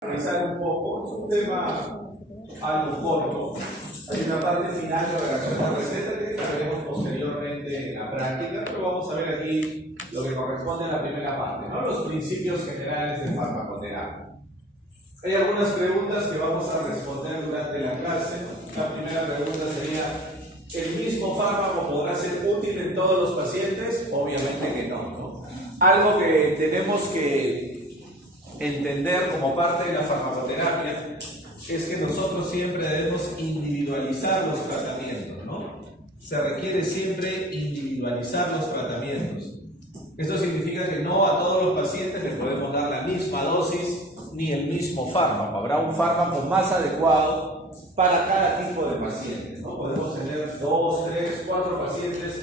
Analizar un poco, es un tema algo corto. Hay una parte final de redacción de la receta que la veremos posteriormente en la práctica, pero vamos a ver aquí lo que corresponde a la primera parte, ¿no? Los principios generales de farmacoterapia. Hay algunas preguntas que vamos a responder durante la clase. La primera pregunta sería: ¿el mismo fármaco podrá ser útil en todos los pacientes? Obviamente que no, ¿no? Algo que tenemos que entender como parte de la farmacoterapia es que nosotros siempre debemos individualizar los tratamientos, ¿no? Se requiere siempre individualizar los tratamientos. Esto significa que no a todos los pacientes les podemos dar la misma dosis ni el mismo fármaco. Habrá un fármaco más adecuado para cada tipo de paciente, ¿no? Podemos tener 2, 3, 4 pacientes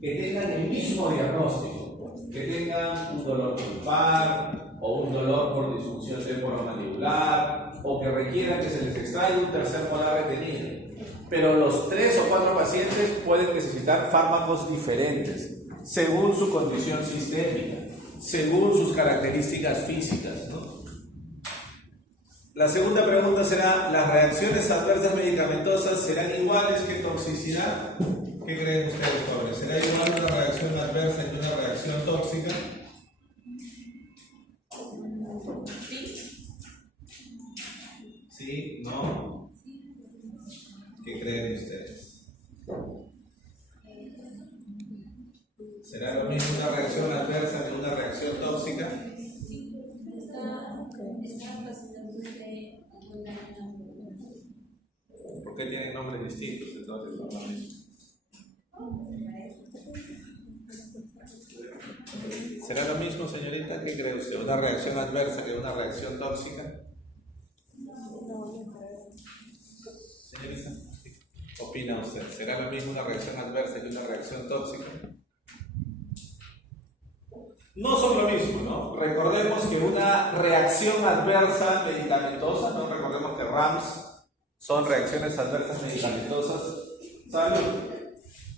que tengan el mismo diagnóstico, que tengan un dolor lumbar o un dolor por disfunción temporomandibular, o que requieran que se les extraiga un tercer molar retenido. Pero los 3 o 4 pacientes pueden necesitar fármacos diferentes, según su condición sistémica, según sus características físicas, ¿no? La segunda pregunta será: ¿las reacciones adversas medicamentosas serán iguales que toxicidad? ¿Qué creen ustedes, jóvenes? ¿Será igual una reacción adversa que una reacción tóxica? ¿Sí? ¿No? ¿Qué creen ustedes? ¿Será lo mismo una reacción adversa que una reacción tóxica? ¿Por qué tienen nombres distintos entonces normalmente? ¿Será lo mismo, señorita? ¿Qué cree usted? ¿Una reacción adversa que una reacción tóxica? Señorita, ¿qué opina usted? ¿Será lo mismo una reacción adversa que una reacción tóxica? No son lo mismo, ¿no? Recordemos que una reacción adversa medicamentosa, ¿no? Recordemos que RAMS son reacciones adversas medicamentosas. Salud.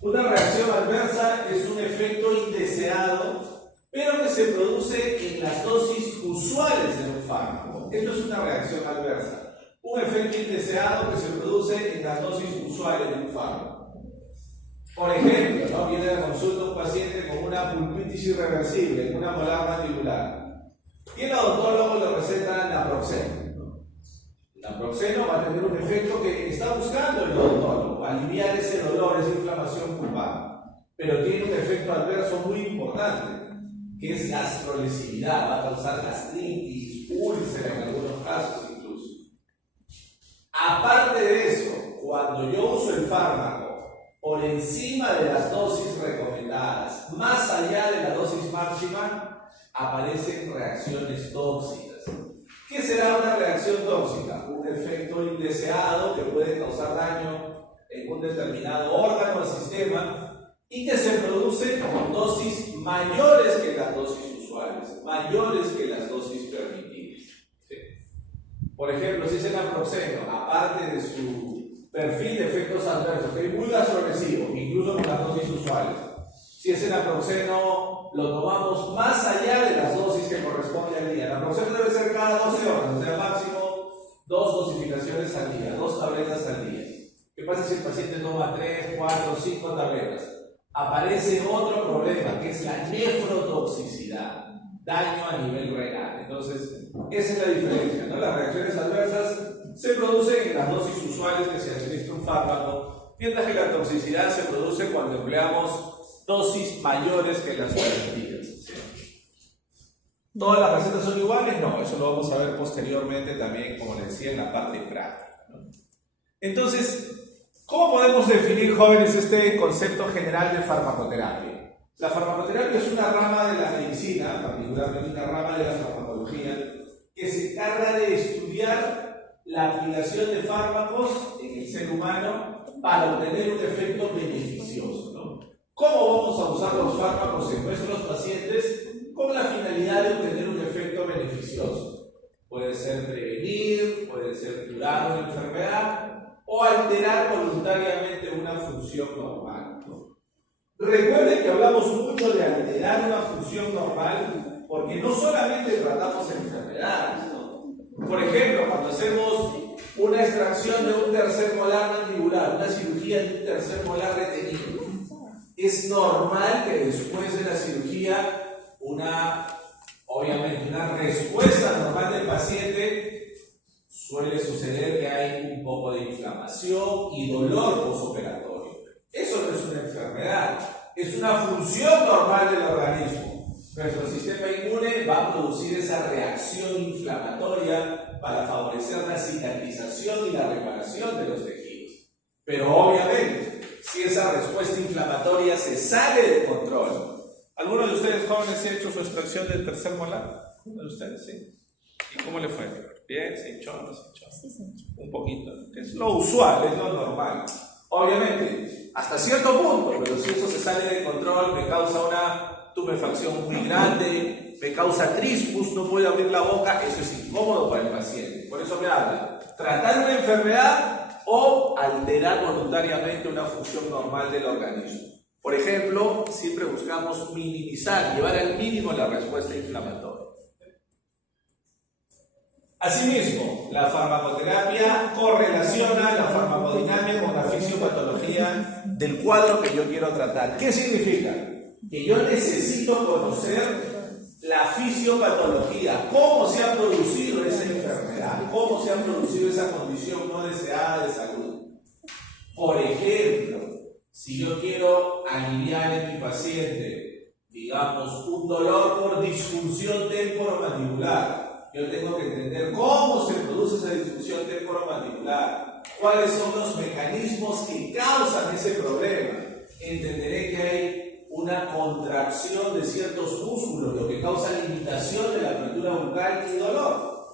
Una reacción adversa es un efecto indeseado, pero que se produce en las dosis usuales de un fármaco. Esto es una reacción adversa. Un efecto indeseado que se produce en las dosis usuales de un fármaco. Por ejemplo, ¿no? Viene a consulta un paciente con una pulpitis irreversible, una molar mandibular, y el odontólogo le receta naproxeno. El naproxeno va a tener un efecto que está buscando el odontólogo, aliviar ese dolor, esa inflamación pulpar, pero tiene un efecto adverso muy importante, que es gastrolesividad, va a causar gastritis, úlcera en algunos casos incluso. Aparte de eso, cuando yo uso el fármaco por encima de las dosis recomendadas, más allá de la dosis máxima, aparecen reacciones tóxicas. ¿Qué será una reacción tóxica? Un efecto indeseado que puede causar daño en un determinado órgano o sistema y que se produce con dosis mayores que las dosis usuales, mayores que las dosis permitidas. ¿Sí? Por ejemplo, si es el naproxeno, aparte de su perfil de efectos adversos, que es muy gastrolesivo, incluso con las dosis usuales. Si ese naproxeno lo tomamos más allá de las dosis que corresponde al día, el naproxeno debe ser cada 12 horas, o sea, máximo 2 dosificaciones al día, 2 tabletas al día. ¿Qué pasa si el paciente toma 3, 4, 5 tabletas? Aparece otro problema, que es la nefrotoxicidad, daño a nivel renal. Entonces, esa es la diferencia, ¿no? Las reacciones adversas se producen en las dosis usuales que se administra un fármaco, mientras que la toxicidad se produce cuando empleamos dosis mayores que las permitidas. ¿Sí? ¿Todas las recetas son iguales? No, eso lo vamos a ver posteriormente también, como les decía, en la parte práctica, ¿no? Entonces, ¿cómo podemos definir, jóvenes, este concepto general de farmacoterapia? La farmacoterapia es una rama de la medicina, particularmente una rama de la farmacología, que se encarga de estudiar la aplicación de fármacos en el ser humano para obtener un efecto beneficioso, ¿no? ¿Cómo vamos a usar los fármacos en nuestros pacientes con la finalidad de obtener un efecto beneficioso? Puede ser prevenir, puede ser curar una enfermedad o alterar voluntariamente una función normal, ¿no? Recuerden que hablamos mucho de alterar una función normal porque no solamente tratamos enfermedades, ¿no? Por ejemplo, cuando hacemos una extracción de un tercer molar mandibular, una cirugía de un tercer molar retenido, es normal que después de la cirugía, obviamente, una respuesta normal del paciente suele suceder que hay un poco de inflamación y dolor postoperatorio. Eso no es una enfermedad, es una función normal del organismo. Nuestro sistema inmune va a producir esa reacción inflamatoria para favorecer la cicatrización y la reparación de los tejidos. Pero obviamente, si esa respuesta inflamatoria se sale de control. ¿Algunos de ustedes jóvenes se ha hecho su extracción del tercer molar? ¿Alguno de ustedes? Sí. ¿Y cómo le fue? ¿Bien? ¿Se hinchó? ¿No se hinchó? Sí, se hinchó. Un poquito. Es lo usual, es lo normal. Obviamente, hasta cierto punto, pero si eso se sale de control, me causa una tumefacción muy grande, me causa trismus, no puedo abrir la boca, eso es incómodo para el paciente. Por eso me habla, tratar una enfermedad o alterar voluntariamente una función normal del organismo. Por ejemplo, siempre buscamos minimizar, llevar al mínimo la respuesta inflamatoria. Asimismo, la farmacoterapia correlaciona la farmacodinámica con la fisiopatología del cuadro que yo quiero tratar. ¿Qué significa? Que yo necesito conocer la fisiopatología, cómo se ha producido esa enfermedad, cómo se ha producido esa condición no deseada de salud. Por ejemplo, si yo quiero aliviar en mi paciente, digamos, un dolor por disfunción temporomandibular, yo tengo que entender cómo se produce esa disfunción temporomandibular, cuáles son los mecanismos que causan ese problema. Entenderé que hay una contracción de ciertos músculos, lo que causa limitación de la apertura bucal y dolor.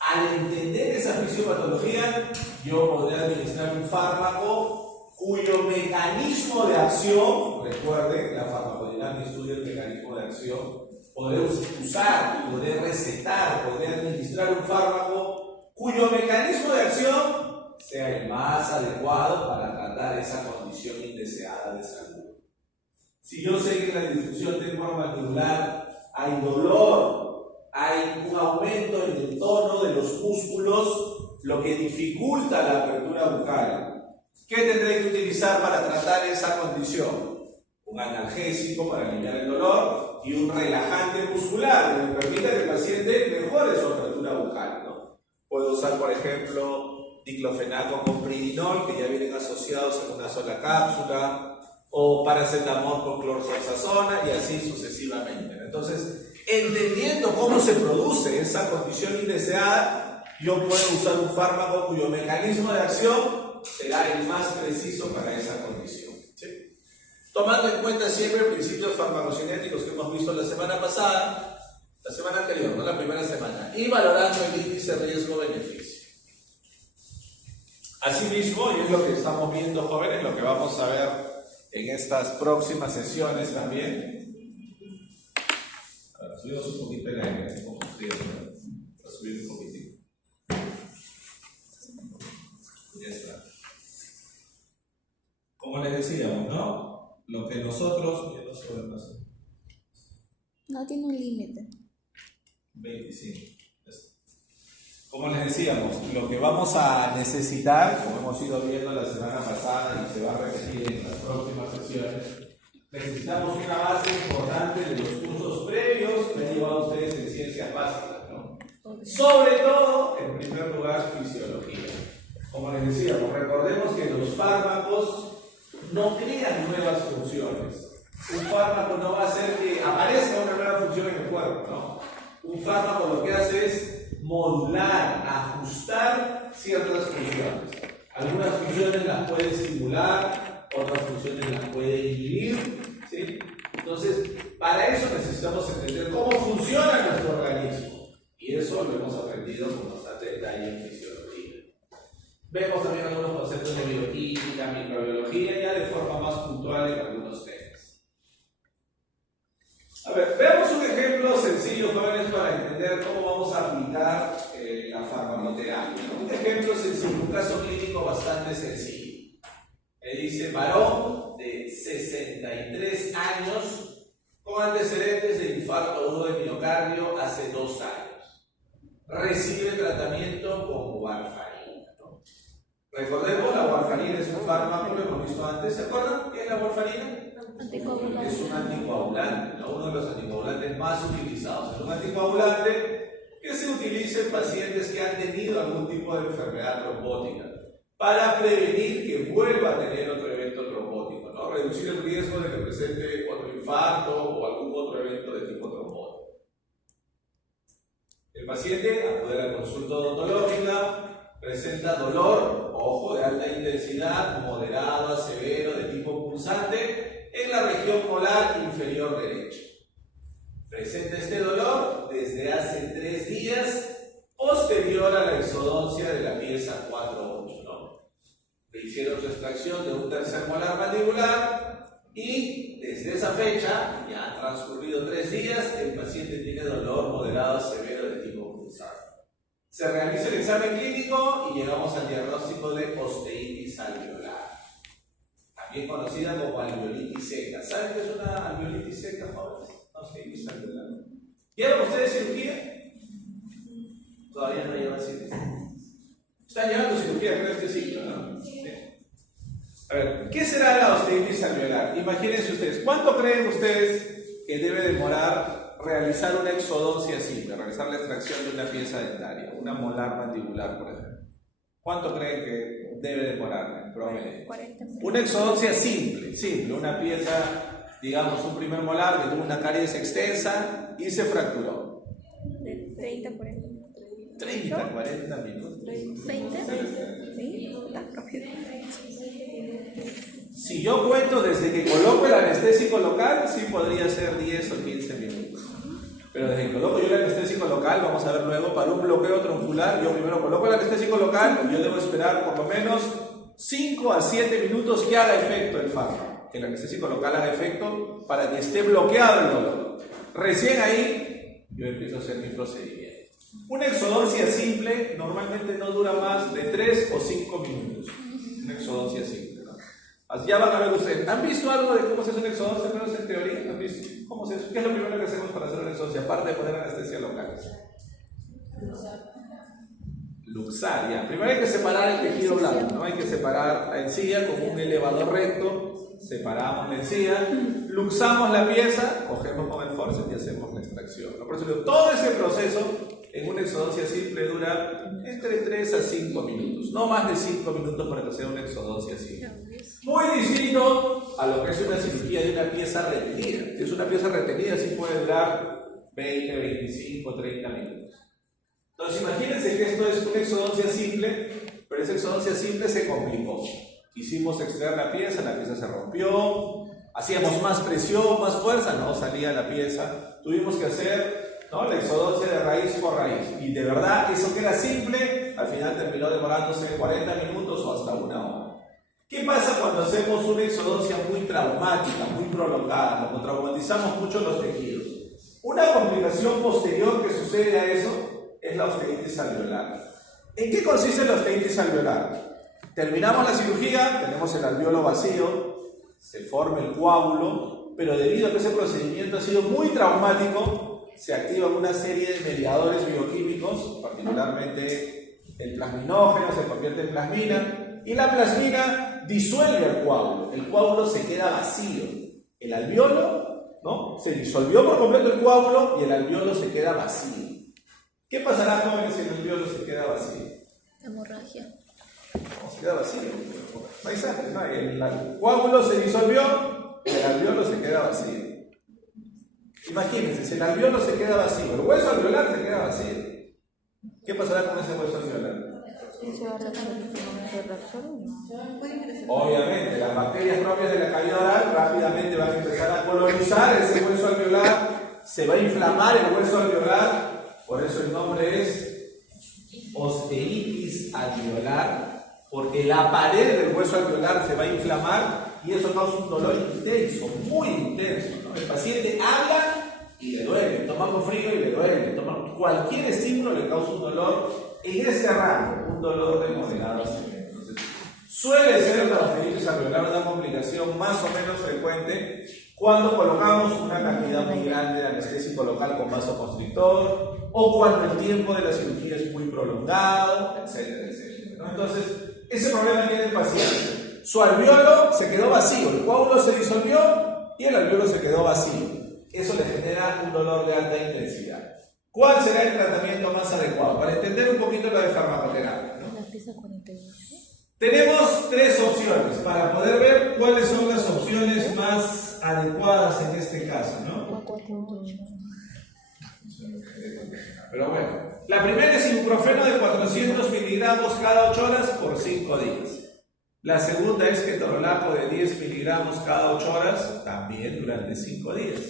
Al entender esa fisiopatología, yo podré administrar un fármaco cuyo mecanismo de acción, recuerden, la farmacodinámica estudia el mecanismo de acción, podré usar, podré recetar, podré administrar un fármaco cuyo mecanismo de acción sea el más adecuado para tratar esa condición indeseada de salud. Si yo sé que en la disfunción temporomandibular hay dolor, hay un aumento en el tono de los músculos, lo que dificulta la apertura bucal, ¿qué tendré que utilizar para tratar esa condición? Un analgésico para aliviar el dolor y un relajante muscular que me permita que el paciente mejore su apertura bucal, ¿no? Puedo usar, por ejemplo, diclofenaco con primidinol, que ya vienen asociados en una sola cápsula, o paracetamol con clorzoxazona y así sucesivamente. Entonces, entendiendo cómo se produce esa condición indeseada, yo puedo usar un fármaco cuyo mecanismo de acción será el más preciso para esa condición. ¿Sí? Tomando en cuenta siempre principios farmacocinéticos que hemos visto la semana pasada, la semana anterior, no la primera semana, y valorando el índice riesgo-beneficio. Asimismo, y es lo que estamos viendo, jóvenes, lo que vamos a ver en estas próximas sesiones también. A ver, subimos un poquito el aire, un poco frío, ¿no? Para subir un poquitito. Ya está. Como les decíamos, ¿no? Lo que nosotros... Ya no sube más. No tiene un límite. 25. Como les decíamos, lo que vamos a necesitar, como hemos ido viendo la semana pasada y se va a repetir en las próximas sesiones, necesitamos una base importante de los cursos previos que han llevado ustedes en ciencias básicas, ¿no? Sobre todo, en primer lugar, fisiología. Como les decíamos, recordemos que los fármacos no crean nuevas funciones. Un fármaco no va a hacer que aparezca una nueva función en el cuerpo, ¿no? Un fármaco lo que hace es modular, ajustar ciertas funciones. Algunas funciones las puede estimular, otras funciones las puede inhibir, ¿sí? Entonces, para eso necesitamos entender cómo funciona nuestro organismo. Y eso lo hemos aprendido con bastante detalle en fisiología. Vemos también algunos conceptos de bioquímica, microbiología, ya de forma más puntual en algunos temas. A ver, veamos un ejemplo sencillo, jóvenes, para entender cómo vamos a aplicar la farmacoterapia. Un ejemplo sencillo, un caso clínico bastante sencillo. Me dice varón de 63 años con antecedentes de infarto agudo de miocardio hace 2 años. recibe tratamiento con warfarina, ¿no? Recordemos, la warfarina es un fármaco, lo hemos visto antes. ¿Se acuerdan qué es la warfarina? Anticoagulante. Es un anticoagulante, ¿no? Uno de los anticoagulantes más utilizados. Es un anticoagulante que se utiliza en pacientes que han tenido algún tipo de enfermedad trombótica para prevenir que vuelva a tener otro evento trombótico, ¿no? Reducir el riesgo de que presente otro infarto o algún otro evento de tipo trombótico. El paciente acude a la consulta odontológica, presenta dolor, ojo, de alta intensidad, moderado a severo, de tipo punzante, en la región molar inferior derecha. Presenta este dolor desde hace 3 días, posterior a la exodoncia de la pieza 4-8, ¿no? Le hicieron su extracción de un tercer molar mandibular y desde esa fecha, ya han transcurrido 3 días, el paciente tiene dolor moderado a severo de tipo punzante. Se realiza el examen clínico y llegamos al diagnóstico de osteitis alveolar, también conocida como alveolitis seca. ¿Saben qué es una alveolitis seca, jóvenes? Osteitis alveolar. ¿Llevan ustedes cirugía? Todavía no llevan cirugía. Están llevando cirugía en este ciclo, ¿no? Sí. A ver, ¿qué será la osteitis alveolar? Imagínense ustedes, ¿cuánto creen ustedes que debe demorar realizar una exodoncia simple, realizar la extracción de una pieza dentaria, una molar mandibular, por ejemplo? ¿Cuánto creen que debe demorar en promedio? 40 minutos. Una exodoncia simple, una pieza, digamos, un primer molar que tuvo una caries extensa y se fracturó. De 30 a 40 minutos. 30, 40 minutos. 20. ¿Sí? Tan rápido. Si yo cuento desde que coloco el anestésico local, sí podría ser 10 o 15 minutos. Pero desde que coloco yo el anestésico local, vamos a ver luego, para un bloqueo troncular, yo primero coloco el anestésico local y yo debo esperar por lo menos 5 a 7 minutos que haga efecto el fármaco. Que el anestésico local haga efecto para que esté bloqueado el dolor. Recién ahí, yo empiezo a hacer mi procedimiento. Una exodoncia simple normalmente no dura más de 3 o 5 minutos. Una exodoncia simple, ¿no? Ya van a ver ustedes. ¿Han visto algo de cómo se hace una exodoncia? Menos en teoría. ¿Han visto? ¿Cómo se hace? ¿Qué es lo primero que hacemos para hacer una exodoncia? Aparte de poner anestesia local. Luxar, ya. Primero hay que separar el tejido blando, ¿no? Hay que separar la encía con un elevador recto. Separamos la encía, luxamos la pieza, cogemos con el forceps y hacemos la extracción, ¿no? Por eso digo, todo ese proceso en una exodoncia simple dura entre 3 a 5 minutos, no más de 5 minutos para que sea una exodoncia simple. Muy distinto a lo que es una cirugía de una pieza retenida. Si es una pieza retenida, sí puede durar 20, 25, 30 minutos. Entonces imagínense que esto es una exodoncia simple, pero esa exodoncia simple se complicó. Quisimos extraer la pieza se rompió, hacíamos más presión, más fuerza, no salía la pieza, tuvimos que hacer, ¿no?, la exodoncia de raíz por raíz, y de verdad eso que era simple, al final terminó demorándose 40 minutos o hasta 1 hora. ¿Qué pasa cuando hacemos una exodoncia muy traumática, muy prolongada, cuando traumatizamos mucho los tejidos? Una complicación posterior que sucede a eso es la osteitis alveolar. ¿En qué consiste la osteitis alveolar? Terminamos la cirugía, tenemos el alveolo vacío, se forma el coágulo, pero debido a que ese procedimiento ha sido muy traumático, se activan una serie de mediadores bioquímicos, particularmente el plasminógeno se convierte en plasmina, y la plasmina disuelve el coágulo se queda vacío. El alveolo, ¿no?, se disolvió por completo el coágulo y el alveolo se queda vacío. ¿Qué pasará, jóvenes, si el alveolo se queda vacío? Hemorragia. Se queda vacío, no hay sangre, ¿no? El coágulo se disolvió, el alveolo se queda vacío. Imagínense, si el alveolo se queda vacío, el hueso alveolar se queda vacío, ¿qué pasará con ese hueso alveolar? Obviamente, las bacterias propias de la cavidad oral rápidamente van a empezar a colonizar ese hueso alveolar, se va a inflamar el hueso alveolar, por eso el nombre es osteitis alveolar, porque la pared del hueso alveolar se va a inflamar y eso causa un dolor intenso, muy intenso, ¿no? El paciente habla y le duele, toma algo frío y le duele, toma cualquier estímulo le causa un dolor en ese rango, un dolor de moderado a severo. Entonces, suele ser la osteitis alveolar una complicación más o menos frecuente Cuando colocamos una cantidad muy grande de anestésico local con vasoconstrictor, o cuando el tiempo de la cirugía es muy prolongado, etcétera, etcétera, ¿no? Entonces, ese problema tiene el paciente. Su alveolo se quedó vacío, el coágulo se disolvió y el alveolo se quedó vacío. Eso le genera un dolor de alta intensidad. ¿Cuál será el tratamiento más adecuado? Para entender un poquito lo de farmacoterapia, ¿no? La pieza 48. Tenemos tres opciones para poder ver cuáles son las opciones más adecuadas en este caso, ¿no? Pero bueno, la primera es ibuprofeno de 400 miligramos cada 8 horas por 5 días. La segunda es ketorolaco de 10 miligramos cada 8 horas, también durante 5 días.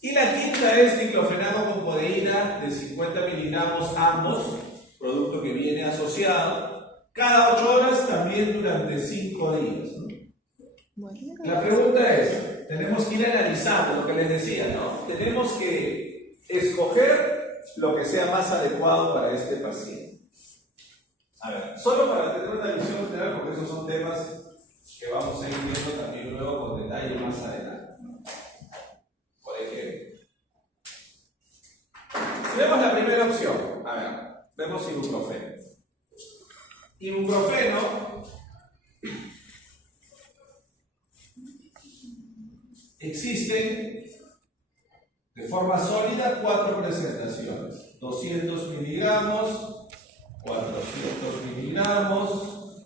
Y la quinta es diclofenaco con codeína de 50 miligramos ambos, producto que viene asociado, cada 8 horas también durante 5 días, ¿no? La pregunta es, tenemos que ir analizando lo que les decía, ¿no? Tenemos que escoger lo que sea más adecuado para este paciente. A ver, solo para tener una visión general, porque esos son temas que vamos a ir viendo también luego con detalle más adelante, ¿no? Por ejemplo, si vemos la primera opción, a ver, vemos ibuprofeno. Ibuprofeno existen de forma sólida 4 presentaciones: 200 miligramos, 400 miligramos,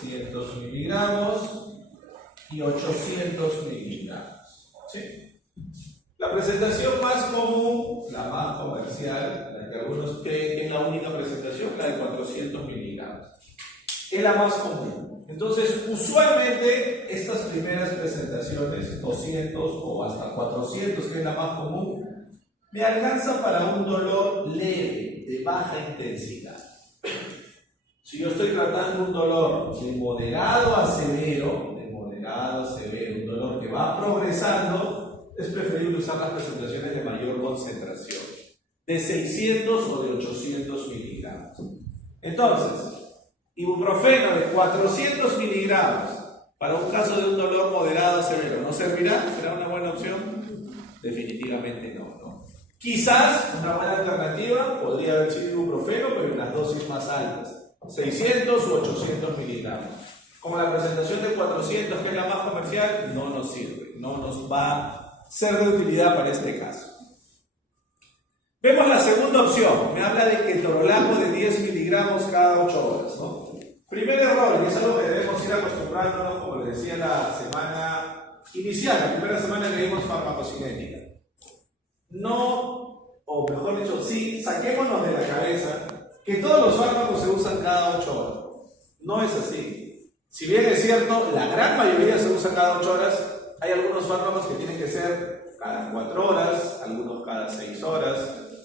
600 miligramos y 800 miligramos. ¿Sí? La presentación más común, la más comercial, la que algunos creen que es la única presentación, la de 400 miligramos. Es la más común. Entonces, usualmente estas primeras presentaciones, 200 o hasta 400, que es la más común, me alcanza para un dolor leve, de baja intensidad. Si yo estoy tratando un dolor de moderado a severo, un dolor que va progresando, es preferible usar las presentaciones de mayor concentración, de 600 o de 800 miligramos. Entonces, ibuprofeno de 400 miligramos para un caso de un dolor moderado a severo, ¿no servirá? ¿Será una buena opción? Definitivamente no, ¿no? Quizás una buena alternativa podría haber sido ibuprofeno, pero en las dosis más altas, 600 u 800 miligramos. Como la presentación de 400, que es la más comercial, no nos sirve, no nos va a ser de utilidad para este caso. Vemos la segunda opción, me habla de ketorolaco de 10 miligramos cada 8 horas, ¿no? Primer error, y es algo que debemos ir acostumbrándonos, como les decía la semana inicial, la primera semana que vimos farmacocinética. No, o mejor dicho, sí, saquémonos de la cabeza que todos los fármacos se usan cada 8 horas. No es así. Si bien es cierto, la gran mayoría se usa cada 8 horas, hay algunos fármacos que tienen que ser cada 4 horas, algunos cada 6 horas,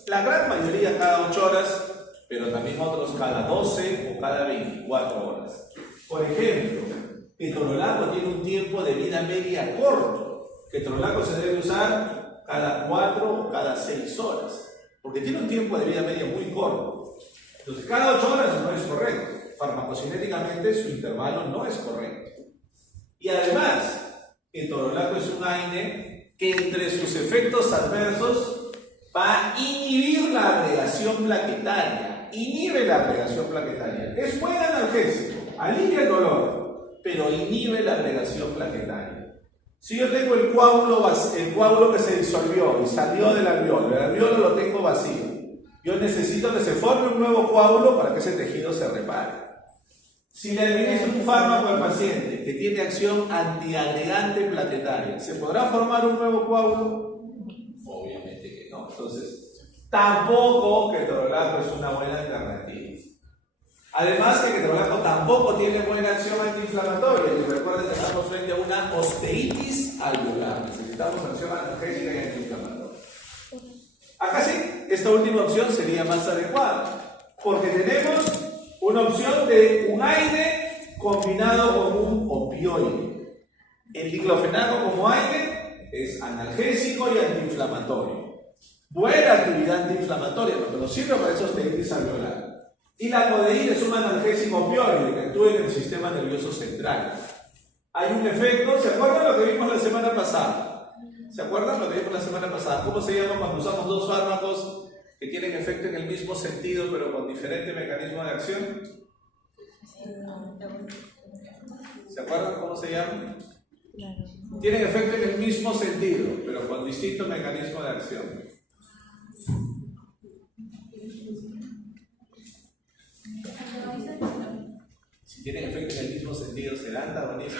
la gran mayoría cada 8 horas, pero también otros cada 12 o cada 24 horas. Por ejemplo, ketorolaco tiene un tiempo de vida media corto. Ketorolaco se debe usar cada 4 o cada 6 horas, porque tiene un tiempo de vida media muy corto. Entonces, cada 8 horas no es correcto. Farmacocinéticamente su intervalo no es correcto. Y además, ketorolaco es un AINE que entre sus efectos adversos va a inhibir la agregación plaquetaria. Inhibe la agregación plaquetaria. Es buen analgésico, alivia el dolor, pero inhibe la agregación plaquetaria. Si yo tengo el coágulo que se disolvió y salió del alveolo, el alveolo lo tengo vacío, yo necesito que se forme un nuevo coágulo para que ese tejido se repare. Si le administro un fármaco al paciente que tiene acción antiagregante plaquetaria, ¿se podrá formar un nuevo coágulo? Obviamente que no. Entonces, tampoco ketorolaco es una buena alternativa. Además que ketorolaco tampoco tiene buena acción antiinflamatoria. Y recuerden que estamos frente a una osteitis alveolar. Necesitamos acción analgésica y antiinflamatoria. Acá sí, esta última opción sería más adecuada, porque tenemos una opción de un AINE combinado con un opioide. El diclofenaco como AINE es analgésico y antiinflamatorio. Buena actividad antiinflamatoria, porque nos sirve para esa osteitis alveolar. Y la codeína es un analgésico opioide que actúa en el sistema nervioso central. Hay un efecto, ¿se acuerdan lo que vimos la semana pasada? ¿Se acuerdan lo que vimos la semana pasada? ¿Cómo se llama cuando usamos dos fármacos que tienen efecto en el mismo sentido pero con diferente mecanismo de acción? ¿Se acuerdan cómo se llama? Tienen efecto en el mismo sentido pero con distinto mecanismo de acción. Si tienen efecto en el mismo sentido, ¿será antagonista?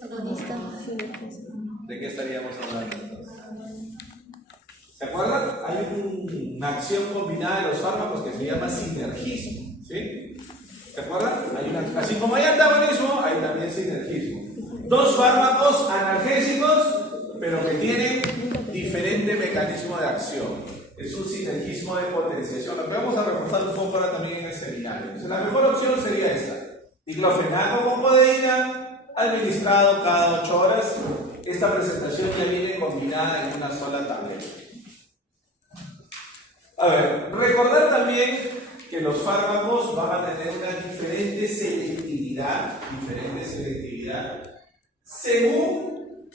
Agonista, sinergismo. ¿De qué estaríamos hablando entonces? ¿Se acuerdan? Hay una acción combinada de los fármacos que se llama sinergismo, ¿sí? ¿Se acuerdan? Así como hay antagonismo, hay también sinergismo. Dos fármacos analgésicos, pero que tienen diferente mecanismo de acción. Es un sinergismo de potenciación. Lo que vamos a reforzar un poco ahora también en el seminario. Entonces, la mejor opción sería esta: diclofenaco con codeína, administrado cada 8 horas. Esta presentación ya viene combinada en una sola tableta. A ver, recordar también que los fármacos van a tener una diferente selectividad según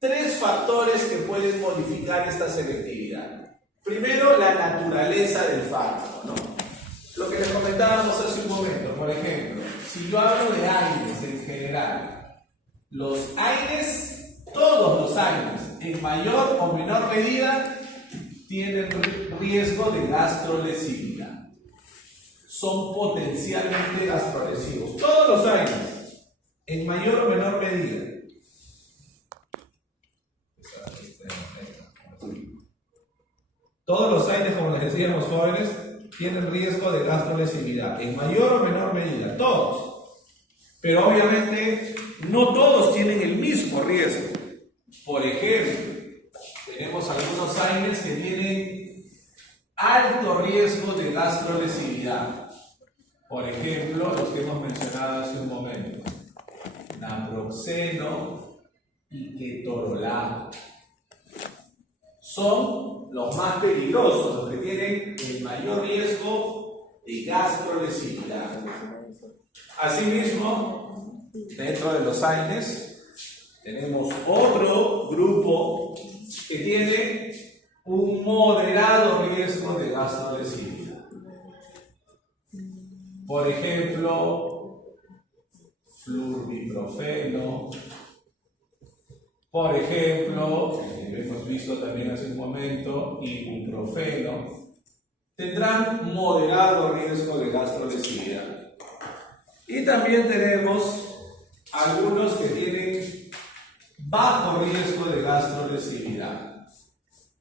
3 factores que pueden modificar esta selectividad. Primero, la naturaleza del fármaco, ¿no? Lo que les comentábamos hace un momento, por ejemplo, si yo hablo de AINES en general, los AINES, todos los AINES, en mayor o menor medida, tienen riesgo de gastrolesividad. Son potencialmente gastrolesivos. Todos los AINES, en mayor o menor medida. Todos los AINES, como les decíamos, jóvenes, tienen riesgo de gastrolesividad, en mayor o menor medida, todos. Pero obviamente no todos tienen el mismo riesgo. Por ejemplo, tenemos algunos AINES que tienen alto riesgo de gastrolesividad. Por ejemplo, los que hemos mencionado hace un momento: naproxeno y ketorolaco. Son los más peligrosos, los que tienen el mayor riesgo de gastrolesividad. Asimismo, dentro de los AINES, tenemos otro grupo que tiene un moderado riesgo de gastrolesividad. Por ejemplo, flurbiprofeno. Por ejemplo, hemos visto también hace un momento, ibuprofeno, tendrán moderado riesgo de gastrolesividad. Y también tenemos algunos que tienen bajo riesgo de gastrolesividad.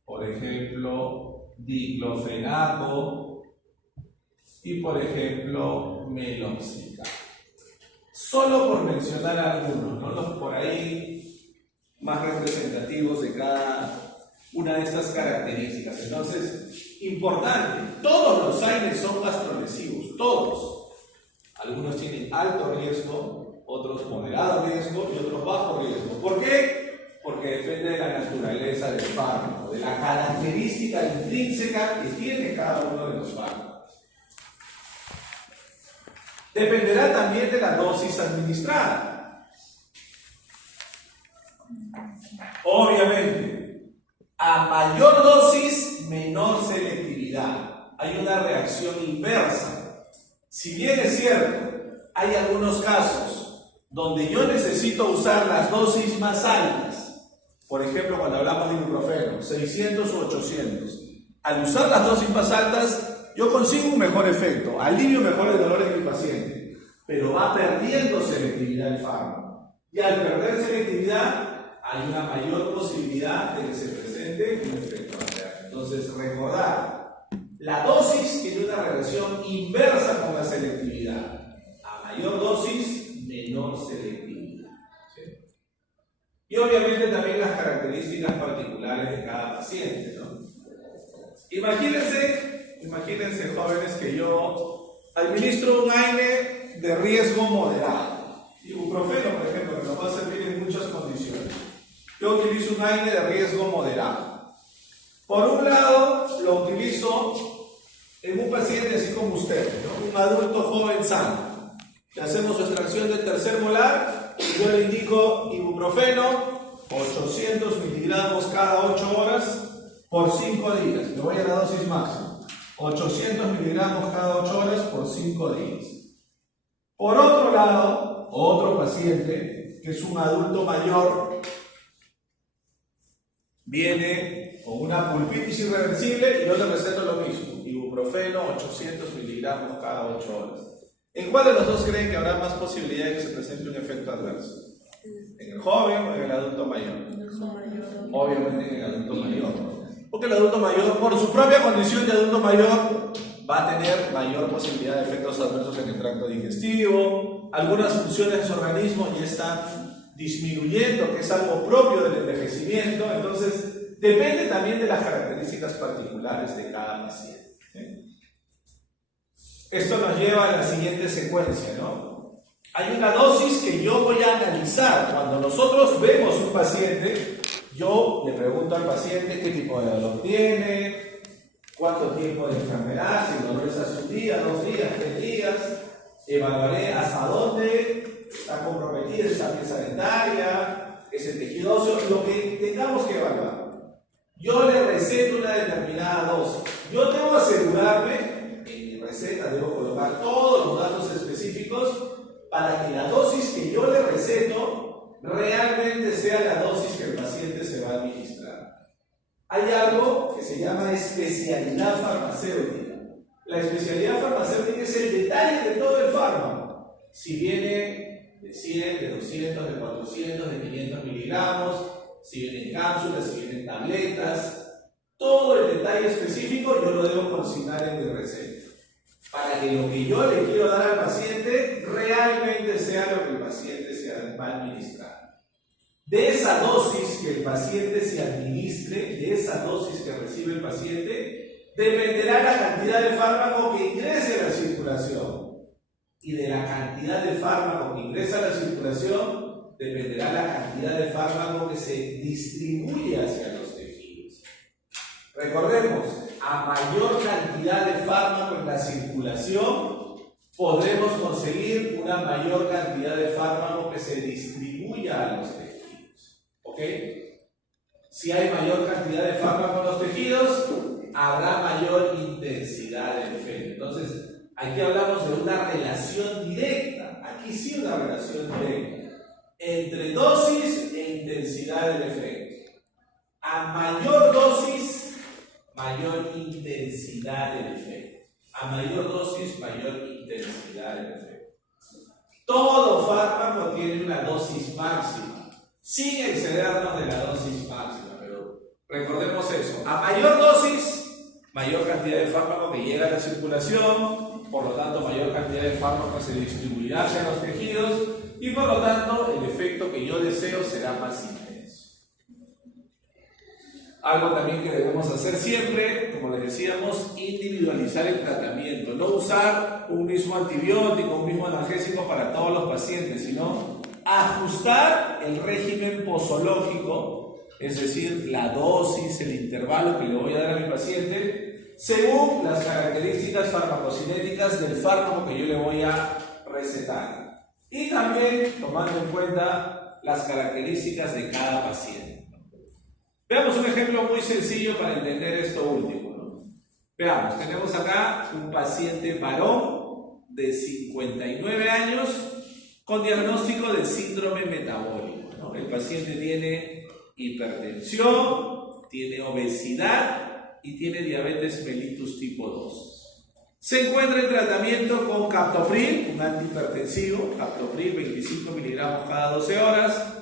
Por ejemplo, diclofenaco y por ejemplo, meloxicam. Solo por mencionar algunos, ¿no? Los por ahí más representativos de cada una de estas características. Entonces, importante, todos los AINES son gastrolesivos, todos. Algunos tienen alto riesgo, otros moderado riesgo y otros bajo riesgo. ¿Por qué? Porque depende de la naturaleza del fármaco, de la característica intrínseca que tiene cada uno de los fármacos. Dependerá también de la dosis administrada. Obviamente, a mayor dosis, menor selectividad. Hay una reacción inversa. Si bien es cierto, hay algunos casos donde yo necesito usar las dosis más altas. Por ejemplo, cuando hablamos de ibuprofeno, 600 u 800. Al usar las dosis más altas, yo consigo un mejor efecto, alivio mejor el dolor en mi paciente, pero va perdiendo selectividad el fármaco. Y al perder selectividad, hay una mayor posibilidad de que se presente un efecto adverso. Entonces, recordar, la dosis tiene una relación inversa con la selectividad. A mayor dosis, menor selectividad. ¿Sí? Y obviamente también las características particulares de cada paciente, ¿no? Imagínense, jóvenes, que yo administro un AINE de riesgo moderado. Ibuprofeno, por ejemplo, que nos va a servir en muchas condiciones. Yo utilizo un AINE de riesgo moderado. Por un lado, lo utilizo en un paciente así como usted, ¿no? Un adulto joven sano. Le hacemos su extracción del tercer molar y yo le indico ibuprofeno 800 miligramos cada 8 horas por 5 días. Me voy a la dosis máxima. 800 miligramos cada 8 horas por 5 días. Por otro lado, otro paciente, que es un adulto mayor, viene con una pulpitis irreversible y yo le receto lo mismo. Ibuprofeno, 800 miligramos cada 8 horas. ¿En cuál de los dos creen que habrá más posibilidad de que se presente un efecto adverso? ¿En el joven o en el adulto mayor? Obviamente en el adulto mayor, ¿no? Porque el adulto mayor, por su propia condición de adulto mayor, va a tener mayor posibilidad de efectos adversos en el tracto digestivo. Algunas funciones de su organismo ya están disminuyendo, que es algo propio del envejecimiento. Entonces, depende también de las características particulares de cada paciente, ¿sí? Esto nos lleva a la siguiente secuencia, ¿no? Hay una dosis que yo voy a analizar. Cuando nosotros vemos un paciente, yo le pregunto al paciente qué tipo de dolor tiene, cuánto tiempo de enfermedad, si el dolor es hace un día, 2 días, 3 días. Evaluaré hasta dónde está comprometida esa pieza dentaria, ese tejido óseo, lo que tengamos que evaluar. Yo le receto una determinada dosis. Yo debo asegurarme, en mi receta debo colocar todos los datos específicos para que la dosis que yo le receto realmente sea la dosis que el paciente se va a administrar. Hay algo que se llama especialidad farmacéutica. La especialidad farmacéutica es el detalle de todo el fármaco. Si viene de 100, de 200, de 400, de 500 miligramos, si viene en cápsulas, si viene en tabletas, todo el detalle específico yo lo debo consignar en mi receta, para que lo que yo le quiero dar al paciente realmente sea lo que el paciente se va a administrar. De esa dosis que el paciente se administre, de esa dosis que recibe el paciente, dependerá la cantidad de fármaco que ingrese a la circulación. Y de la cantidad de fármaco que ingresa a la circulación, dependerá la cantidad de fármaco que se distribuye hacia los tejidos. Recordemos, a mayor cantidad de fármaco en la circulación, podremos conseguir una mayor cantidad de fármaco que se distribuya a los tejidos. ¿Ok? Si hay mayor cantidad de fármaco en los tejidos, habrá mayor intensidad del efecto. Entonces, aquí hablamos de una relación directa. Aquí sí una relación directa entre dosis e intensidad del efecto. A mayor dosis, mayor intensidad del efecto. A mayor dosis, mayor intensidad del efecto. Todo fármaco tiene una dosis máxima, sin excedernos de la dosis máxima, pero recordemos eso. A mayor dosis, mayor cantidad de fármaco que llega a la circulación, por lo tanto mayor cantidad de fármaco se distribuirá hacia los tejidos y por lo tanto el efecto que yo deseo será más intenso. Algo también que debemos hacer siempre, como les decíamos, individualizar el tratamiento. No usar un mismo antibiótico, un mismo analgésico para todos los pacientes, sino ajustar el régimen posológico, es decir, la dosis, el intervalo que le voy a dar a mi paciente, según las características farmacocinéticas del fármaco que yo le voy a recetar. Y también tomando en cuenta las características de cada paciente. Veamos un ejemplo muy sencillo para entender esto último, ¿no? Veamos, tenemos acá un paciente varón de 59 años con diagnóstico de síndrome metabólico, ¿no? El paciente tiene hipertensión, tiene obesidad y tiene diabetes mellitus tipo 2. Se encuentra en tratamiento con captopril, un antihipertensivo, captopril 25 miligramos cada 12 horas,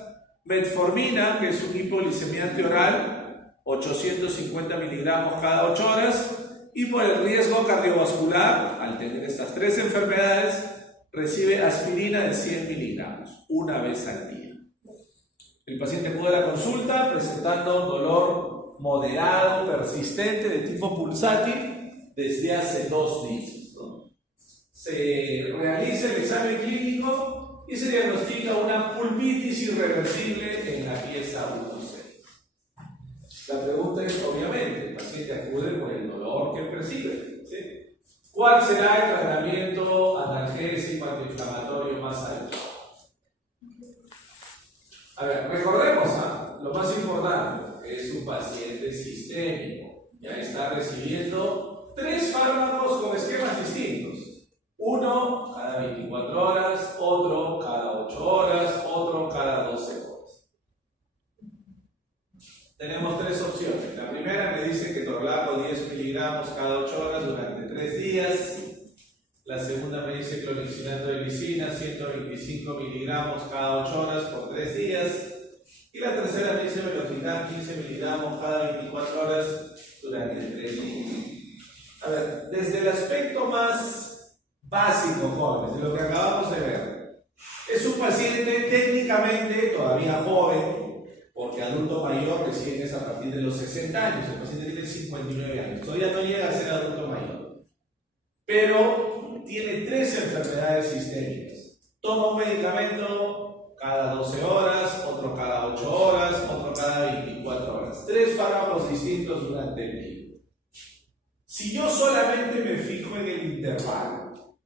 metformina, que es un hipoglicemiante oral, 850 miligramos cada 8 horas, y por el riesgo cardiovascular, al tener estas 3 enfermedades, recibe aspirina de 100 miligramos, una vez al día. El paciente acude a la consulta presentando dolor moderado, persistente, de tipo pulsátil, desde hace 2 días, ¿no? Se realiza el examen clínico y se diagnostica una pulpitis irreversible en la pieza 1.6. La pregunta es, obviamente, el paciente acude por el dolor que percibe, ¿sí? ¿Cuál será el tratamiento analgésico antiinflamatorio más alto? A ver, recordemos, lo importante, es un paciente sistémico. Ya está recibiendo 3 fármacos con esquemas distintos. Uno cada 24 horas, otro cada 8 horas, otro cada 12 horas. Tenemos 3 opciones. La primera me dice ketorolaco 10 miligramos cada 8 horas durante 3 días. La segunda me dice clonixinato de lisina 125 miligramos cada 8 horas por 3 días. Y la tercera me dice velocidad 15 miligramos cada 24 horas durante 3 días. A ver, desde el aspecto más básico, jóvenes, de lo que acabamos de ver, es un paciente técnicamente todavía joven, porque adulto mayor recién es a partir de los 60 años, el paciente tiene 59 años, todavía no llega a ser adulto mayor, pero tiene 3 enfermedades sistémicas. Toma un medicamento cada 12 horas, otro cada 8 horas, otro cada 24 horas. 3 fármacos distintos durante el día. Si yo solamente me fijo en el intervalo,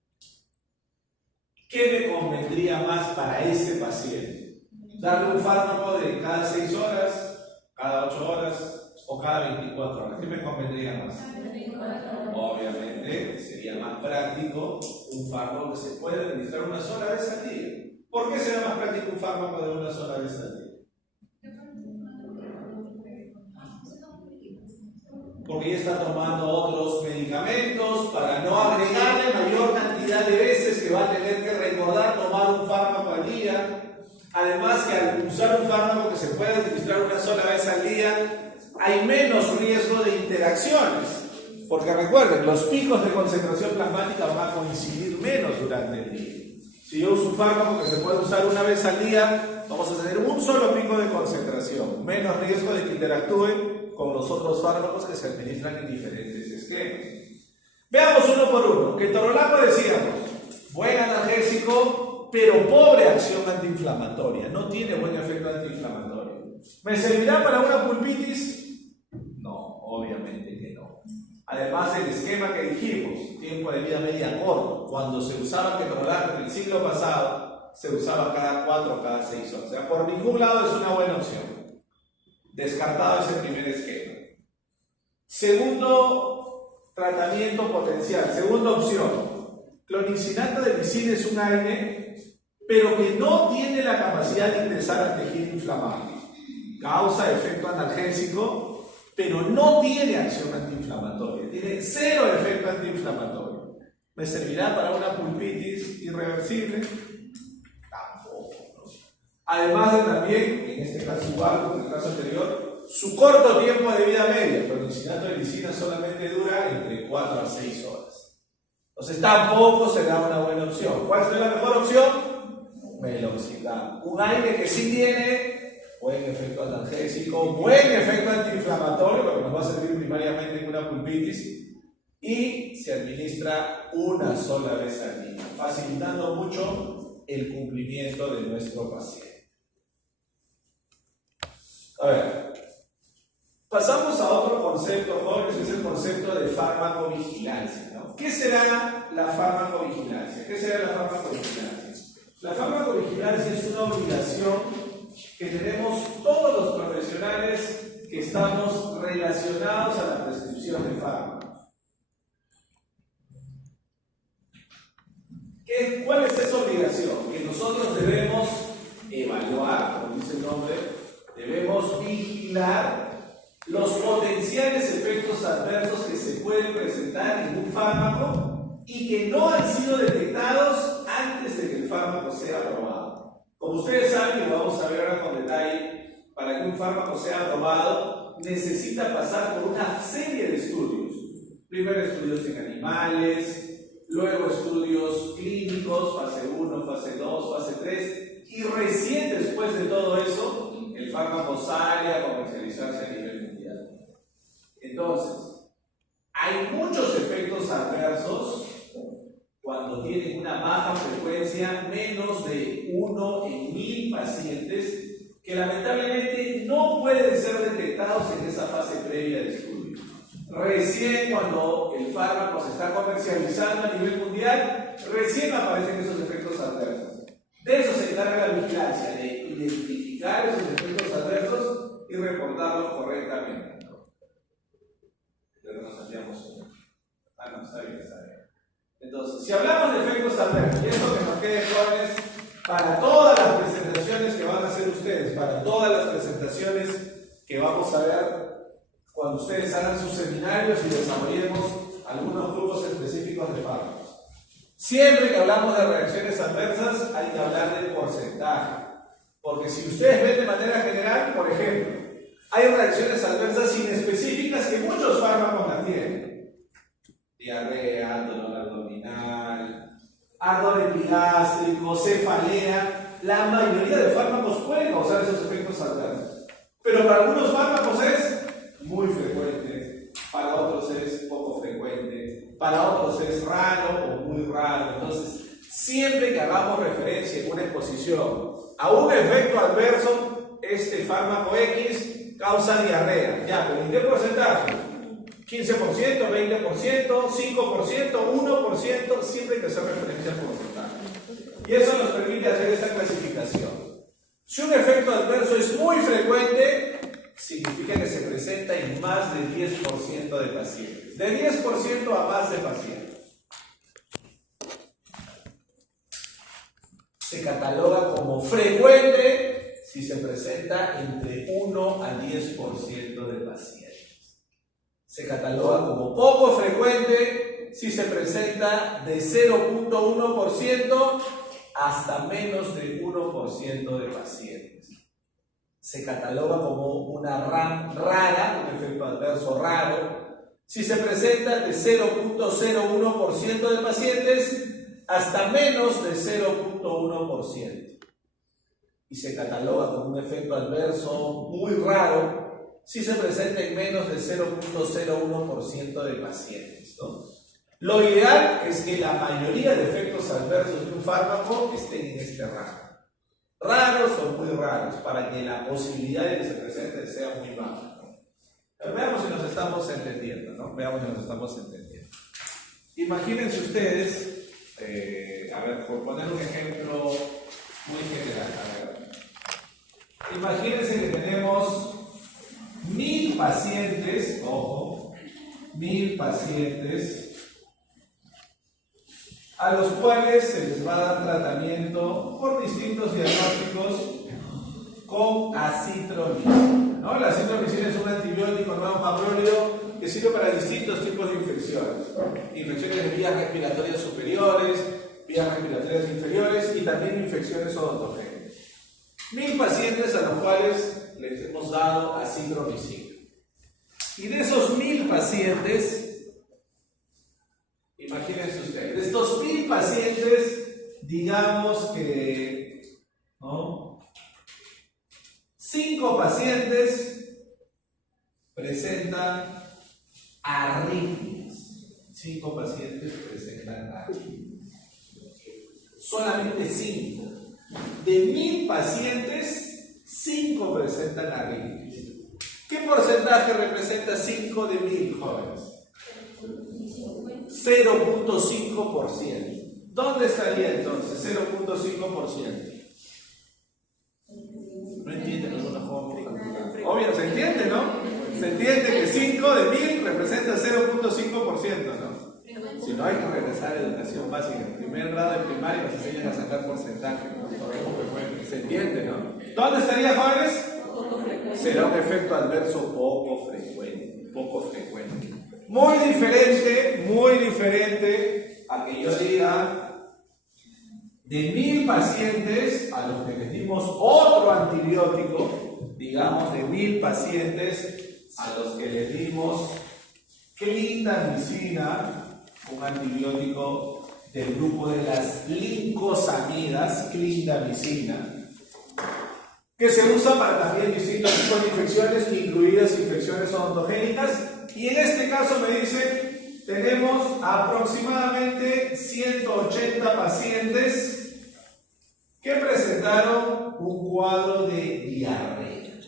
¿qué me convendría más para ese paciente? ¿Darle un fármaco de cada 6 horas, cada 8 horas o cada 24 horas? ¿Qué me convendría más? Obviamente sería más práctico un fármaco que se puede administrar una sola vez al día. ¿Por qué será más práctico un fármaco de una sola vez al día? Porque ya está tomando otros medicamentos para no agregarle mayor cantidad de veces que va a tener que recordar tomar un fármaco al día. Además que al usar un fármaco que se puede administrar una sola vez al día, hay menos riesgo de interacciones. Porque recuerden, los picos de concentración plasmática van a coincidir menos durante el día. Si yo uso un fármaco que se puede usar una vez al día, vamos a tener un solo pico de concentración, menos riesgo de que interactúen con los otros fármacos que se administran en diferentes esquemas. Veamos uno por uno. Ketorolaco decíamos, buen analgésico, pero pobre acción antiinflamatoria, no tiene buen efecto antiinflamatorio. ¿Me servirá para una pulpitis? No, obviamente que no. Además del esquema que dijimos, tiempo de vida media corto, cuando se usaba ketorolaco en el siglo pasado, se usaba cada 4 o cada 6 horas. O sea, por ningún lado es una buena opción. Descartado ese primer esquema. Segundo tratamiento potencial, segunda opción. Clonixinato de lisina es un AINE, pero que no tiene la capacidad de ingresar al tejido inflamado. Causa efecto analgésico, pero no tiene acción antiinflamatoria. Tiene 0 efecto antiinflamatorio. ¿Me servirá para una pulpitis irreversible? Tampoco. Además de también, en este caso igual como en el caso anterior, su corto tiempo de vida media. El clonixinato de lisina solamente dura entre 4 a 6 horas. Entonces tampoco será una buena opción. ¿Cuál será la mejor opción? Meloxicam. Un aire que sí tiene buen efecto analgésico, buen efecto antiinflamatorio, lo que nos va a servir primariamente en una pulpitis, y se administra una sola vez al día, facilitando mucho el cumplimiento de nuestro paciente. A ver, pasamos a otro concepto, jóvenes, que es el concepto de farmacovigilancia, ¿no? ¿Qué será la farmacovigilancia? ¿Qué será la farmacovigilancia? La farmacovigilancia es una obligación que tenemos todos los profesionales que estamos relacionados a la prescripción de fármacos. ¿Cuál es esa obligación? Que nosotros debemos evaluar, como dice el nombre, debemos vigilar los potenciales efectos adversos que se pueden presentar en un fármaco y que no han sido detectados antes de que el fármaco sea aprobado. Como ustedes saben, y lo vamos a ver ahora con detalle, para que un fármaco sea aprobado, necesita pasar por una serie de estudios. Primero estudios en animales, luego estudios clínicos, fase 1, fase 2, fase 3, y recién después de todo eso, el fármaco sale a comercializarse a nivel mundial. Entonces, hay muchos efectos adversos cuando tienen una baja frecuencia, menos de 1 en 1000 pacientes, que lamentablemente no pueden ser detectados en esa fase previa de estudio. Recién cuando el fármaco se está comercializando a nivel mundial, recién aparecen esos efectos adversos. De eso se encarga la vigilancia, de identificar esos efectos adversos y reportar Entonces, si hablamos de efectos adversos, y esto que nos quede, jóvenes, para todas las presentaciones que van a hacer ustedes, para todas las presentaciones que vamos a ver cuando ustedes hagan sus seminarios y desarrollemos algunos grupos específicos de fármacos. Siempre que hablamos de reacciones adversas, hay que hablar del porcentaje. Porque si ustedes ven de manera general, por ejemplo, hay reacciones adversas inespecíficas que muchos fármacos la tienen. Diarrea, dolor abdominal, ardor epigástrico, cefalea. La mayoría de fármacos pueden causar esos efectos adversos. Pero para algunos fármacos es muy frecuente, para otros es poco frecuente, para otros es raro o muy raro. Entonces, siempre que hagamos referencia en una exposición a un efecto adverso, este fármaco X causa diarrea. Ya, ¿pero en qué porcentaje? 15%, 20%, 5%, 1%, siempre hay que hacer referencia al porcentaje. Y eso nos permite hacer esta clasificación. Si un efecto adverso es muy frecuente, significa que se presenta en más del 10% de pacientes. De 10% a más de pacientes. Se cataloga como frecuente si se presenta entre 1 al 10% de pacientes. Se cataloga como poco frecuente si se presenta de 0.1% hasta menos de 1% de pacientes. Se cataloga como una RAM rara, un efecto adverso raro, si se presenta de 0.01% de pacientes hasta menos de 0.1%. Y se cataloga como un efecto adverso muy raro si se presenta en menos de 0.01% de pacientes, ¿no? Lo ideal es que la mayoría de efectos adversos de un fármaco estén en este rango. Raros o muy raros, para que la posibilidad de que se presente sea muy baja, ¿no? Pero veamos si nos estamos entendiendo, ¿no? Veamos si nos estamos entendiendo. Imagínense ustedes, a ver, por poner un ejemplo muy general, a ver. Imagínense que tenemos 1000 pacientes, ojo, 1000 pacientes a los cuales se les va a dar tratamiento por distintos diagnósticos con acitromicina, ¿no? La acitromicina es un antibiótico nuevo macrólido que sirve para distintos tipos de infecciones. Infecciones de vías respiratorias superiores, vías respiratorias inferiores y también infecciones odontogénicas. 1000 pacientes a los cuales les hemos dado acitromicina. Y de esos 1000 pacientes, imagínense ustedes, de estos 1000 pacientes, digamos que, ¿no?, 5 pacientes presentan arritmias. 5 pacientes presentan arritmias. Solamente 5. De 1000 pacientes, 5 presentan arritmias. ¿Qué porcentaje representa 5 de 1000, jóvenes? 0.5%. ¿Dónde estaría entonces 0.5%? No entienden algunos jóvenes. Obvio, se entiende, ¿no? Se entiende que 5 de 1000 representa 0.5%, ¿no? Si no, hay que regresar a educación básica. En primer grado de primaria nos enseñan a sacar porcentaje, ¿no? Se entiende, ¿no? ¿Dónde estaría, jóvenes? Será un efecto adverso poco frecuente. Poco frecuente. Muy diferente a que yo diga de 1000 pacientes a los que les dimos otro antibiótico, digamos de 1000 pacientes a los que les dimos clindamicina, un antibiótico del grupo de las lincosamidas, clindamicina, que se usa para también distintos tipos de infecciones, incluidas infecciones odontogénicas. Y en este caso me dice, tenemos aproximadamente 180 pacientes que presentaron un cuadro de diarrea.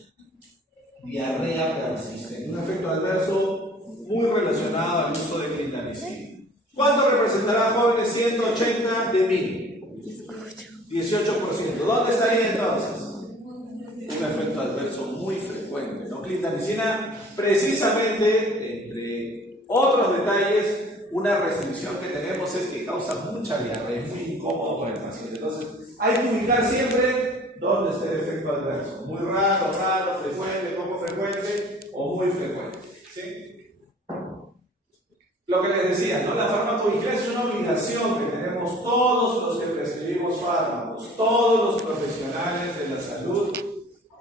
Diarrea persistente, un efecto adverso muy relacionado al uso de clindamicina. ¿Cuánto representará, jóvenes? 180 de 1000. 18%. ¿Dónde estaría entonces? Un efecto adverso muy frecuente, ¿no? Clindamicina, precisamente, entre otros detalles, una restricción que tenemos es que causa mucha diarrea, es muy incómodo para el paciente. Entonces, hay que ubicar siempre dónde está el efecto adverso. Muy raro, frecuente, poco frecuente o muy frecuente. ¿Sí? Lo que les decía, ¿no? La farmacovigilancia es una obligación que tenemos todos los que prescribimos fármacos, todos los profesionales de la salud,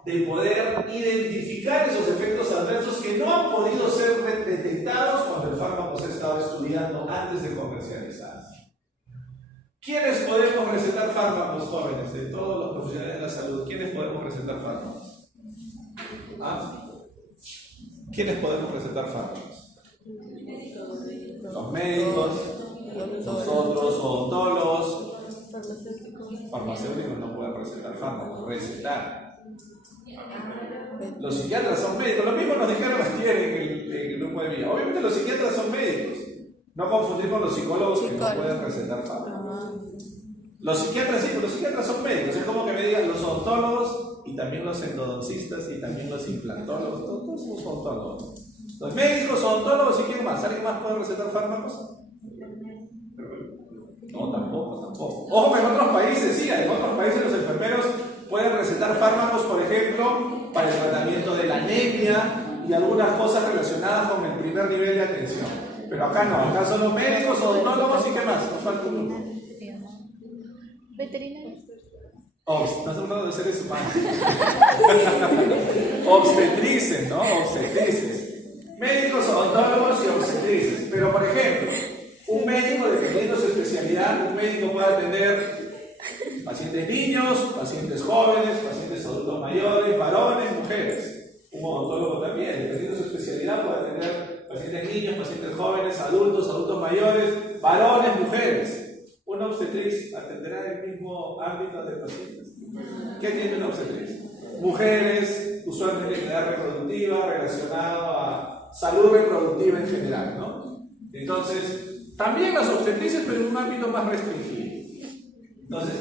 de poder identificar esos efectos adversos que no han podido ser detectados cuando el fármaco se ha estado estudiando antes de comercializarse. ¿Quiénes podemos recetar fármacos, jóvenes? De todos los profesionales de la salud, ¿quiénes podemos recetar fármacos? ¿Ah? ¿Quiénes podemos recetar fármacos? Los médicos, nosotros, odontólogos, farmacéuticos no pueden recetar fármacos, recetar. Los psiquiatras son médicos, lo mismo nos dijeron ayer en el grupo de vida. Obviamente los psiquiatras son médicos, no confundir con los psicólogos que no pueden recetar fármacos. Los psiquiatras sí, pero los psiquiatras son médicos, es como que me digan los odontólogos y también los endodoncistas y también los implantólogos, todos somos odontólogos. Los médicos, odontólogos y quién más. ¿Alguien más puede recetar fármacos? No, tampoco. Ojo que en otros países sí, en otros países los enfermeros pueden recetar fármacos, por ejemplo, para el tratamiento de la anemia y algunas cosas relacionadas con el primer nivel de atención. Pero acá no, acá son los médicos, odontólogos y qué más. Nos falta un grupo. Veterinarios. No estamos hablando de seres humanos. Obstetrices, ¿no? Obstetrices. Médicos, odontólogos y obstetrices. Pero, por ejemplo, un médico, dependiendo de su especialidad, un médico puede atender pacientes niños, pacientes jóvenes, pacientes adultos mayores, varones, mujeres. Un odontólogo también, dependiendo de su especialidad, puede atender pacientes niños, pacientes jóvenes, adultos mayores, varones, mujeres. Una obstetriz atenderá el mismo ámbito de pacientes. ¿Qué tiene una obstetriz? Mujeres, usualmente en edad reproductiva, relacionado a salud reproductiva en general, ¿no? Entonces, también las obstetrices, pero en un ámbito más restringido. Entonces,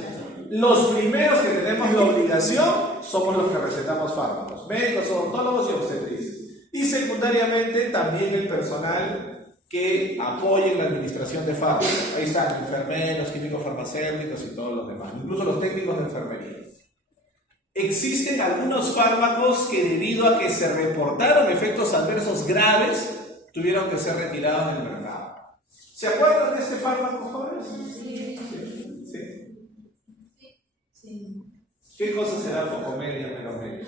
los primeros que tenemos la obligación somos los que recetamos fármacos, médicos, odontólogos y obstetrices. Y secundariamente también el personal que apoyen la administración de fármacos. Ahí están enfermeros, químicos farmacéuticos y todos los demás, incluso los técnicos de enfermería. Existen algunos fármacos que debido a que se reportaron efectos adversos graves, tuvieron que ser retirados del mercado. ¿Se acuerdan de este fármaco, jóvenes? Sí. ¿Qué cosa será focomelia, melomelia?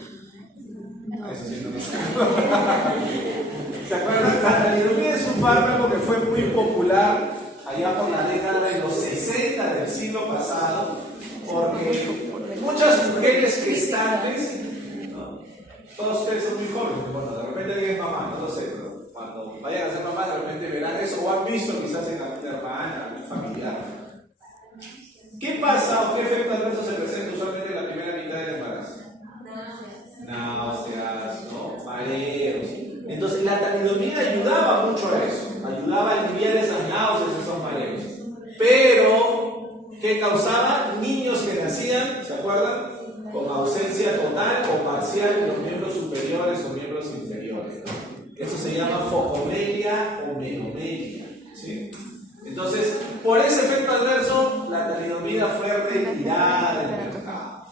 No. Eso sí no lo sé. ¿Se acuerdan? La talidomida es un fármaco que fue muy popular allá por la década de los 60 del siglo pasado, porque muchas mujeres gestantes, ¿no? Todos ustedes son muy jóvenes, bueno, de repente alguien es mamá, no lo sé, pero cuando vayan a ser mamás de repente verán eso, o han visto quizás en alguna hermana, algún familiar. ¿Qué pasa o qué efecto adverso se presenta usualmente en la primera mitad del embarazo? Náuseas, ¿no? Mareos. Entonces la talidomida ayudaba mucho a eso, ayudaba a aliviar esas náuseas, esos mareos. Pero, ¿qué causaba? Niños que nacían, ¿se acuerdan? Con ausencia total o parcial de los miembros superiores o miembros inferiores, ¿no? Eso se llama focomelia o menomelia, ¿sí? Entonces, por ese efecto adverso, la talidomida fue retirada del mercado.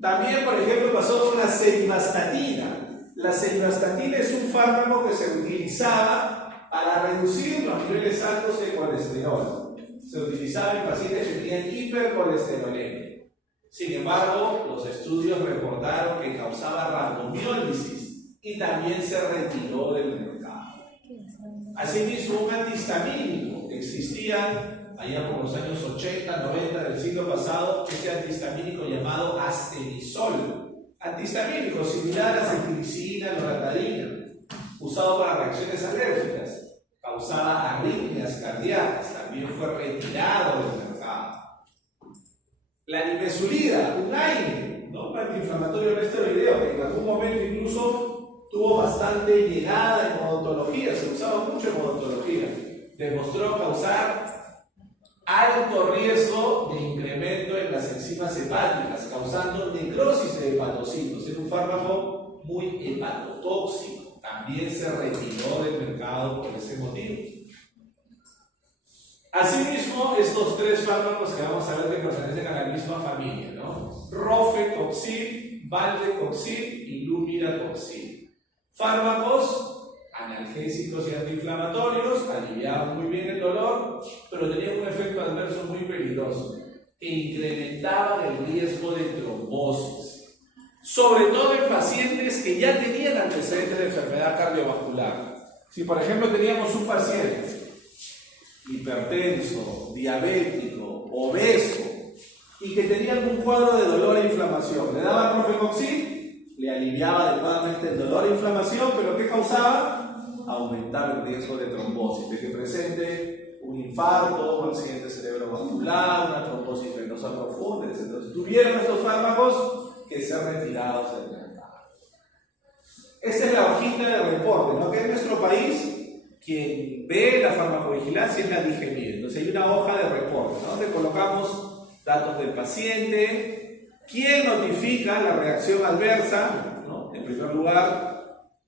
También, por ejemplo, pasó con la celibastatina. La celibastatina es un fármaco que se utilizaba para reducir los niveles altos de colesterol. Se utilizaba en pacientes que tenían hipercolesterolemia. Sin embargo, los estudios reportaron que causaba rhabdomiólisis y también se retiró del mercado. Asimismo, un antihistamínico existía allá por los años 80, 90 del siglo pasado, ese antihistamínico llamado asterisol. Antihistamínico similar a cetirizina, loratadina, usado para reacciones alérgicas, causaba arritmias cardíacas, también fue retirado del mercado. La nimesulida, un AINE, ¿no? Un antiinflamatorio no esteroideo, que en algún momento incluso tuvo bastante llegada en odontología, se usaba mucho en odontología, demostró causar alto riesgo de incremento en las enzimas hepáticas, causando necrosis de hepatocitos. Es un fármaco muy hepatotóxico. También se retiró del mercado por ese motivo. Asimismo, estos tres fármacos que vamos a ver que pertenecen a la misma familia, ¿no? Rofecoxib, valdecoxib y lumidacoxib. Fármacos analgésicos y antiinflamatorios, aliviaban muy bien el dolor, pero tenían un efecto adverso muy peligroso, que incrementaban el riesgo de trombosis, sobre todo en pacientes que ya tenían antecedentes de enfermedad cardiovascular. Si por ejemplo teníamos un paciente hipertenso, diabético, obeso, y que tenía algún cuadro de dolor e inflamación, le daban rofecoxib, le aliviaba adecuadamente el dolor e inflamación, pero ¿qué causaba? Aumentar el riesgo de trombosis, de que presente un infarto, un accidente cerebrovascular, una trombosis venosa profunda, etc. Entonces, tuvieron estos fármacos que ser retirados del mercado. Esa es la hojita de reporte, ¿no? Que en nuestro país quien ve la farmacovigilancia es la DGMIR. Entonces hay una hoja de reporte, ¿no? Donde colocamos datos del paciente, quién notifica la reacción adversa, ¿no? En primer lugar,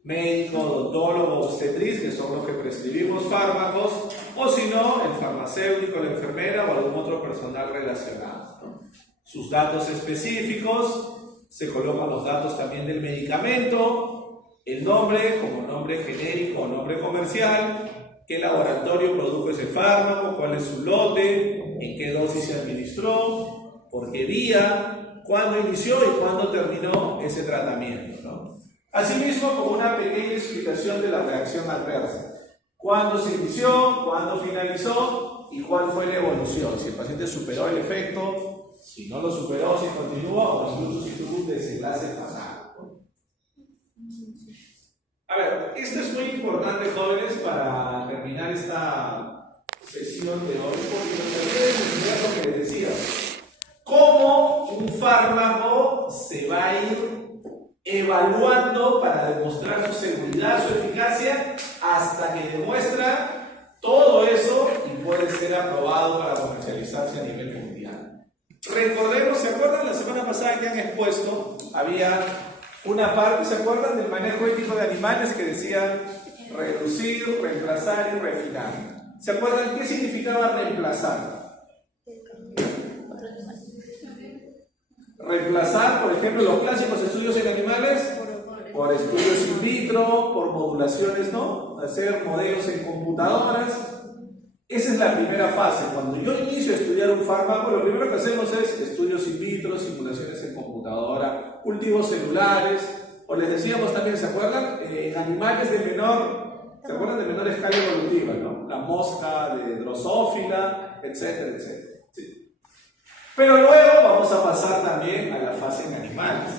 médico, odontólogo, obstetriz, que son los que prescribimos fármacos, o si no, el farmacéutico, la enfermera o algún otro personal relacionado, ¿no? Sus datos específicos, se colocan los datos también del medicamento, el nombre como nombre genérico o nombre comercial, qué laboratorio produjo ese fármaco, cuál es su lote, en qué dosis se administró, por qué vía, cuándo inició y cuándo terminó ese tratamiento, ¿no? Asimismo, como una pequeña explicación de la reacción adversa. Cuándo se inició, cuándo finalizó y cuál fue la evolución. Si el paciente superó el efecto, si no lo superó, si continúa o incluso si tuvo un desenlace fatal, ¿no? A ver, esto es muy importante, jóvenes, para terminar esta sesión de hoy, porque nos ayuda a entender lo que les decía. Cómo un fármaco se va a ir evaluando para demostrar su seguridad, su eficacia, hasta que demuestra todo eso y puede ser aprobado para comercializarse a nivel mundial. Recordemos, ¿se acuerdan la semana pasada que han expuesto? Había una parte, ¿se acuerdan del manejo ético de animales que decía reducir, reemplazar y refinar? ¿Se acuerdan qué significaba reemplazar? Reemplazar, por ejemplo, los clásicos estudios en animales por estudios in vitro, por modulaciones, ¿no? Hacer modelos en computadoras. Esa es la primera fase. Cuando yo inicio a estudiar un fármaco, lo primero que hacemos es estudios in vitro, simulaciones en computadora, cultivos celulares, o les decíamos también, ¿se acuerdan? Animales de menor, ¿se acuerdan de menor escala evolutiva, ¿no? La mosca de Drosophila, etcétera, etcétera. Sí. Pero luego vamos a pasar también a la fase en animales.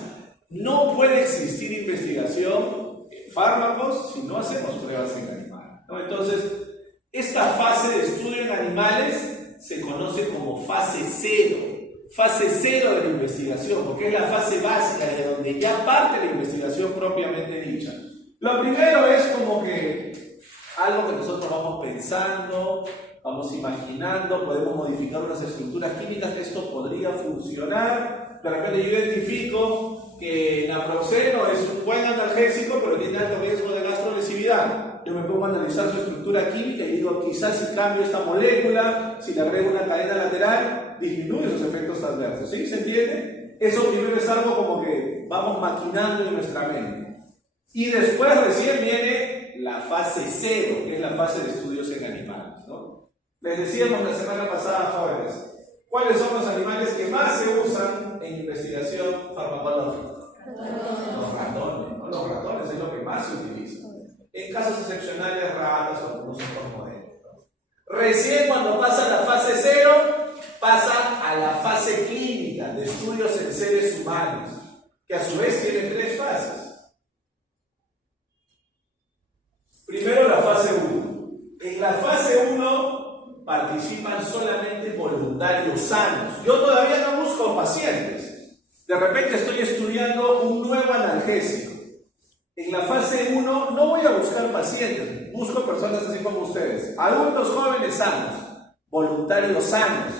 No puede existir investigación en fármacos si no hacemos pruebas en animales, ¿no? Entonces, esta fase de estudio en animales se conoce como fase cero de la investigación, porque es la fase básica de donde ya parte la investigación propiamente dicha. Lo primero es como que algo que nosotros vamos pensando, vamos imaginando, podemos modificar unas estructuras químicas, que esto podría funcionar. De repente yo identifico que naproxeno es un buen analgésico, pero tiene alto riesgo de gastrolesividad. Yo me pongo a analizar su estructura química y digo, quizás si cambio esta molécula, si le agrego una cadena lateral, disminuye sus efectos adversos. ¿Sí? ¿Se entiende? Eso primero es algo como que vamos maquinando en nuestra mente. Y después recién viene la fase cero, que es la fase de estudios en animales, ¿no? Les decíamos la semana pasada, jóvenes, ¿cuáles son los animales que más se usan en investigación farmacológica? Los ratones, ¿no? Los ratones es lo que más se utiliza. En casos excepcionales, ratas o algunos otros modelos, ¿no? Recién cuando pasa la fase cero, pasa a la fase clínica de estudios en seres humanos, que a su vez tiene tres fases. Primero la fase 1. En la fase 1 participan solamente voluntarios sanos. Yo todavía no busco pacientes. De repente estoy estudiando un nuevo analgésico. En la fase 1 no voy a buscar pacientes, busco personas así como ustedes, adultos jóvenes sanos, voluntarios sanos,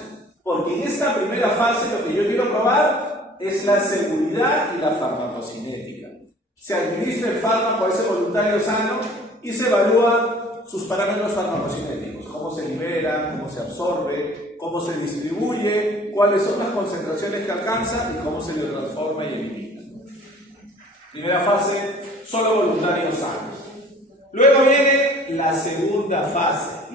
porque en esta primera fase lo que yo quiero probar es la seguridad y la farmacocinética. Se administra el fármaco a ese voluntario sano y se evalúa sus parámetros farmacocinéticos, cómo se libera, cómo se absorbe, cómo se distribuye, cuáles son las concentraciones que alcanza y cómo se le transforma y elimina. Primera fase, solo voluntarios sanos. Luego viene la segunda fase,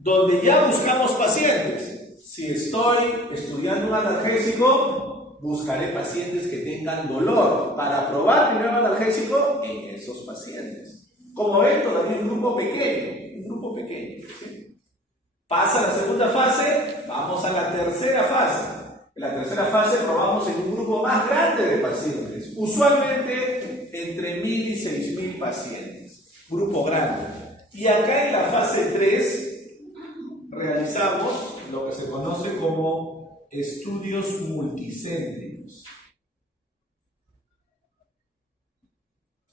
donde ya buscamos pacientes. Si estoy estudiando un analgésico, buscaré pacientes que tengan dolor para probar primero el analgésico en esos pacientes. Como ven, todavía un grupo pequeño. ¿Sí? Pasa la segunda fase, vamos a la tercera fase. En la tercera fase probamos en un grupo más grande de pacientes, usualmente entre 1000 y 6000 pacientes, grupo grande. Y acá en la fase 3 realizamos lo que se conoce como estudios multicéntricos.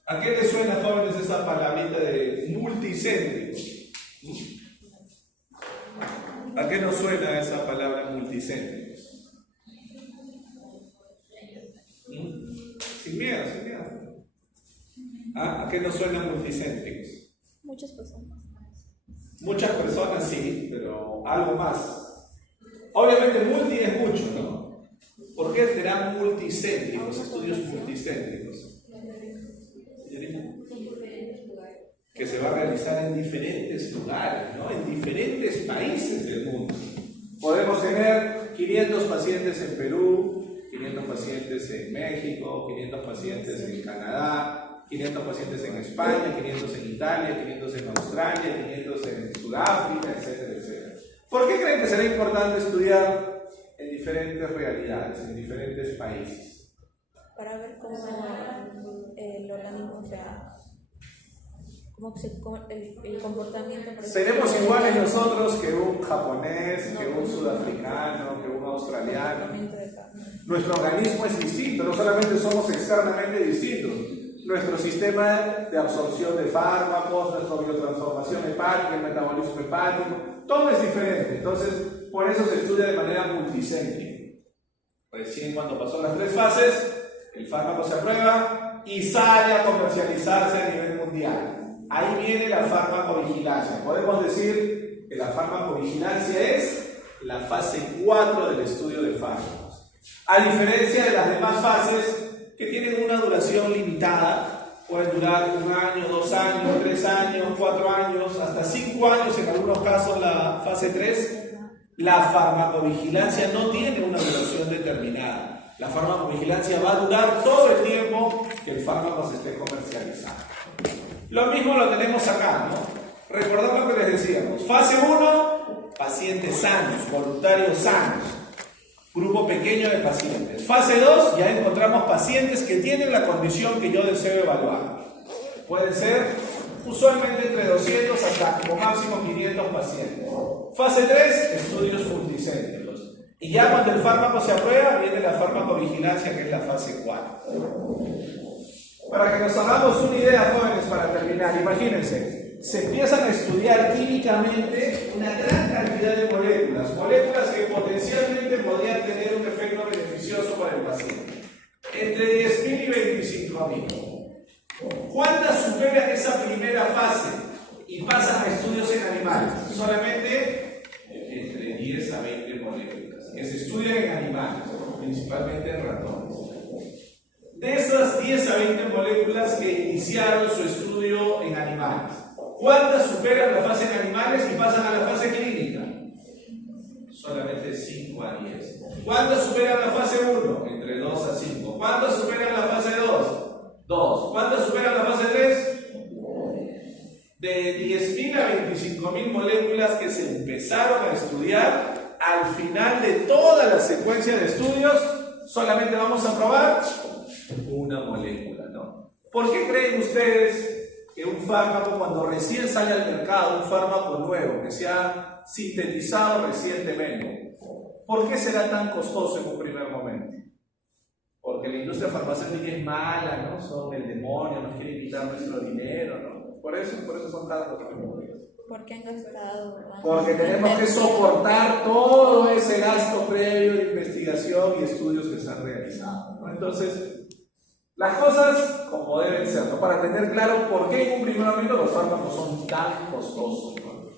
¿A qué les suena, jóvenes, esa palabrita de multicéntricos? ¿A qué nos suena esa palabra multicéntricos? Sin miedo. ¿A qué nos suena multicéntricos? Muchas personas. Muchas personas sí, pero algo más. Obviamente multi es mucho, ¿no? ¿Por qué serán multicéntricos, estudios multicéntricos? Señorita. Que se va a realizar en diferentes lugares, ¿no? En diferentes países del mundo. Podemos tener 500 pacientes en Perú, 500 pacientes en México, 500 pacientes en Canadá, 500 pacientes en España, 500 en Italia, 500 en Australia, 500 en Sudáfrica, etcétera, etcétera. ¿Por qué creen que será importante estudiar en diferentes realidades, en diferentes países? Para ver cómo el organismo, o sea, el comportamiento. Seremos iguales nosotros que un japonés, que un sudafricano, que un australiano. Nuestro organismo es distinto, no solamente somos externamente distintos. Nuestro sistema de absorción de fármacos, nuestra biotransformación hepática, el metabolismo hepático, todo es diferente. Entonces, por eso se estudia de manera multicéntrica. Recién cuando pasó las 3 fases, el fármaco se aprueba y sale a comercializarse a nivel mundial. Ahí viene la farmacovigilancia. Podemos decir que la farmacovigilancia es la fase 4 del estudio de fármacos. A diferencia de las demás fases que tienen una duración limitada, pueden durar 1 año, 2 años, 3 años, 4 años, hasta 5 años en algunos casos la fase 3, la farmacovigilancia no tiene una duración determinada. La farmacovigilancia va a durar todo el tiempo que el fármaco se esté comercializando. Lo mismo lo tenemos acá, ¿no? Recordad lo que les decíamos. Fase 1, pacientes sanos, voluntarios sanos. Grupo pequeño de pacientes. Fase 2, ya encontramos pacientes que tienen la condición que yo deseo evaluar. Pueden ser usualmente entre 200 hasta como máximo 500 pacientes. Fase 3, estudios multicéntricos. Y ya cuando el fármaco se aprueba, viene la farmacovigilancia, que es la fase 4. Para que nos hagamos una idea, jóvenes, para terminar, imagínense, se empiezan a estudiar químicamente una gran cantidad de moléculas que potencialmente podrían tener un efecto beneficioso para el paciente, entre 10.000 y 25.000. ¿Cuántas superan esa primera fase y pasan a estudios en animales? Solamente entre 10 a 20 moléculas, que se estudian en animales, principalmente en ratones. De esas 10 a 20 moléculas que iniciaron su estudio en animales, ¿cuántas superan la fase en animales y pasan a la fase clínica? Solamente 5 a 10. ¿Cuántas superan la fase 1? Entre 2 a 5. ¿Cuántas superan la fase 2? 2. ¿Cuántas superan la fase 3? De 10.000 a 25.000 moléculas que se empezaron a estudiar, al final de toda la secuencia de estudios, solamente vamos a probar una molécula, ¿no? ¿Por qué creen ustedes que un fármaco, cuando recién sale al mercado, un fármaco nuevo, que se ha sintetizado recientemente, ¿por qué será tan costoso en un primer momento? Porque la industria farmacéutica es mala, ¿no? Son el demonio, nos quiere quitar nuestro dinero, ¿no? Por eso son caros los remedios. Porque han gastado, ¿verdad? Porque tenemos que soportar todo ese gasto previo de investigación y estudios que se han realizado, ¿no? Entonces, Las cosas como deben ser, ¿no? Para tener claro por qué en un primer momento los fármacos son tan costosos, ¿no?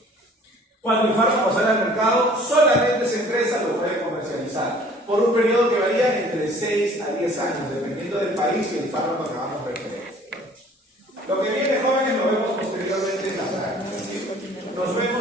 Cuando el fármaco sale al mercado, solamente esa empresa lo puede comercializar por un periodo que varía entre 6 a 10 años, dependiendo del país y el fármaco que hagamos referencia. Lo que viene, jóvenes, lo vemos posteriormente en la práctica. Nos vemos